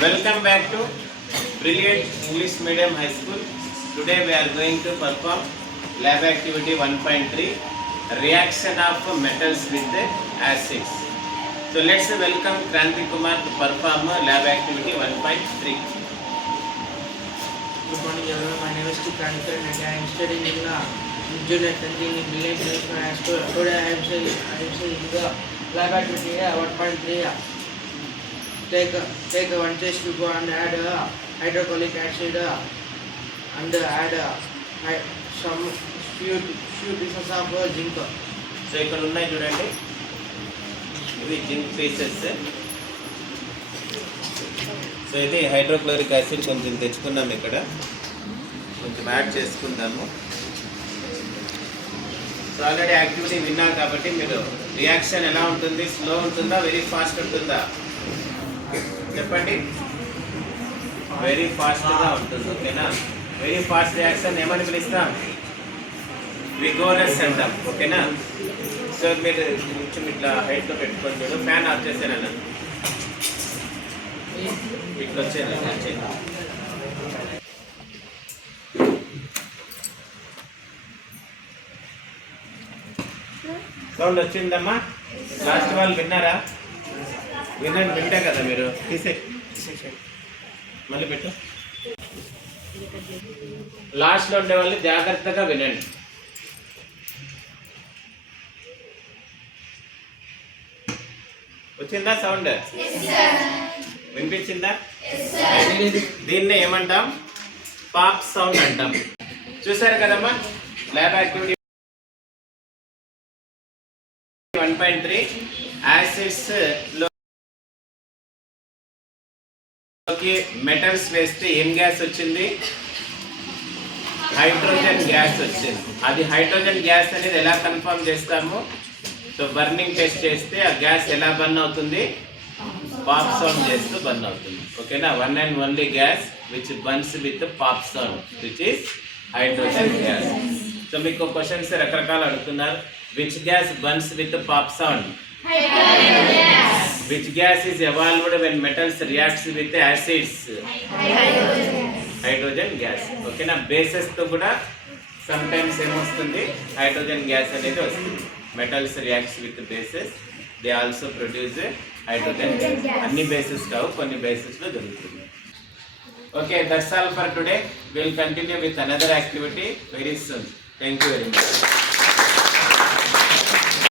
Welcome back to Brilliant English Medium High School. Today we are going to perform lab activity 1.3, reaction of metals with acids. So let's welcome Kranti Kumar to perform lab activity 1.3. Good morning everyone, my name is Kranti and I am studying in junior canteen in Brilliant English Medium High School. Today I am saying the lab activity 1.3. Take one test tube and add hydrochloric acid and add some few pieces of zinc. So ఇక్కడ ఉన్నాయి చూడండి, ఇవి zinc pieces. So ఇది hydrochloric acid కొంచెం తెచ్చుకున్నాము, ఇక్కడ కొంచెం యాడ్ చేసుకుందాము. సో ఆల్రెడీ యాక్టివిటీ విన్నారు కాబట్టి మీరు రియాక్షన్ ఎలా ఉంటుంది, స్లో ఉంటుందా వెరీ ఫాస్ట్ ఉంటుందా చెప్పండి. వెరీ ఫాస్ట్గా ఉంటుంది, ఓకేనా. వెరీ ఫాస్ట్ రియాక్షన్ ఏమని పిలుస్తాం, విగోరస్ అంటాం, ఓకేనా. సో మీరు కొంచెం ఇట్లా హైట్లో పెట్టుకొని చూడు. ఫ్యాన్ ఆఫ్ చేసానన్నా, ఇట్లా వచ్చేది సౌండ్ వచ్చిందమ్మా. లాస్ట్ వాళ్ళు విన్నారా? వింటే కదా మీరు తీసే మళ్ళీ పెట్టు. లాస్ట్లో ఉండే వాళ్ళు జాగ్రత్తగా వినండి. వచ్చిందా సౌండ్? వినిపించిందా? దీన్నే ఏమంటాం, పాప్ సౌండ్ అంటాం. చూసారు కదమ్మా ల్యాబ్ యాక్టివిటీ 1.3. యాసిడ్స్ లోకి మెటల్స్ వేస్తే ఏం గ్యాస్ వచ్చింది, హైడ్రోజన్ గ్యాస్ వచ్చింది. అది హైడ్రోజన్ గ్యాస్ అనేది ఎలా కన్ఫర్మ్ చేస్తాము, సో బర్నింగ్ టెస్ట్ చేస్తే ఆ గ్యాస్ ఎలా బర్న్ అవుతుంది, పాప్ సౌండ్ చేస్తూ బర్న్ అవుతుంది, ఓకేనా. One and only gas which burns with pop sound which is hydrogen gas. So మీకు క్వశ్చన్స్ రకరకాలు అడుగుతున్నారు. Which gas burns with pop sound? Which gas is evolved when metals reacts with acids? Hydrogen gas, ఓకేనా. బేసెస్ తో కూడా some times ఏమొస్తుంది, hydrogen gas అనేది వస్తుంది. Metals reacts with bases, they also produce hydrogen gas. అన్ని బేసెస్ కావు, కొన్ని బేసెస్ లో దొరుకుతుంది. Okay, that's all for today. Will continue with another activity very soon. Thank you very much.